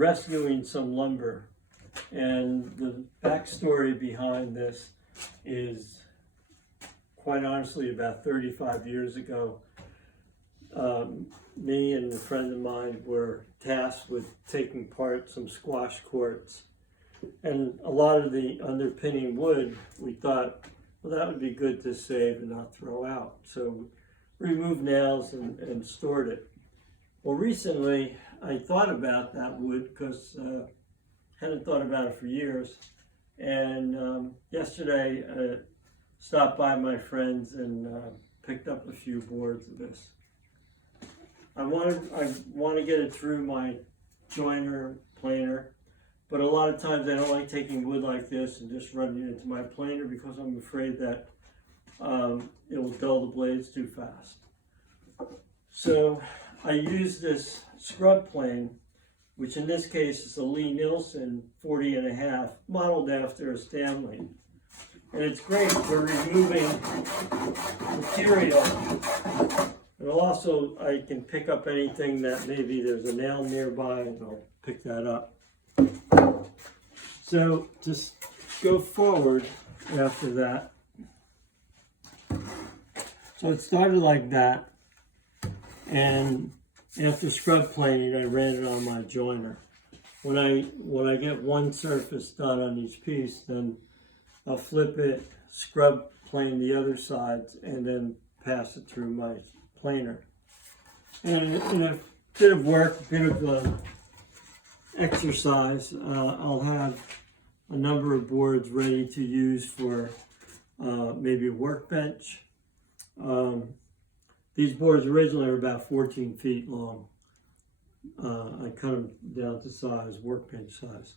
rescuing some lumber, and the backstory behind this is, quite honestly, about 35 years ago, me and a friend of mine were tasked with taking apart some squash courts, and a lot of the underpinning wood, we thought, well, that would be good to save and not throw out. So we removed nails and stored it. Well, recently I thought about that wood because hadn't thought about it for years. And yesterday I stopped by my friends and picked up a few boards of this. I want to get it through my joiner planer, but a lot of times I don't like taking wood like this and just running it into my planer because I'm afraid that it will dull the blades too fast. So I use this scrub plane, which in this case is a Lie-Nielsen 40.5, modeled after a Stanley. And it's great for removing material. And also I can pick up anything that maybe there's a nail nearby and I'll pick that up. So just go forward after that. So it started like that. And after scrub planing, I ran it on my joiner. When I get one surface done on each piece, then I'll flip it, scrub plane the other sides, and then pass it through my planer. And in a bit of work, a bit of exercise, I'll have a number of boards ready to use for maybe a workbench. These boards originally are about 14 feet long. I cut them down to size, workbench size.